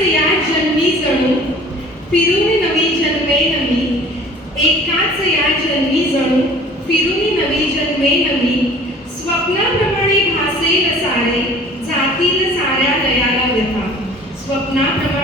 या जन्मी जणू फिरून नवी जन्मे नवी, एकाच या जन्मी जणू फिरून नवी जन्मे नवी, स्वप्नाप्रमाणे भासेल सारे, जातील साऱ्या लयाला व्यथा. स्वप्नाप्रमाणे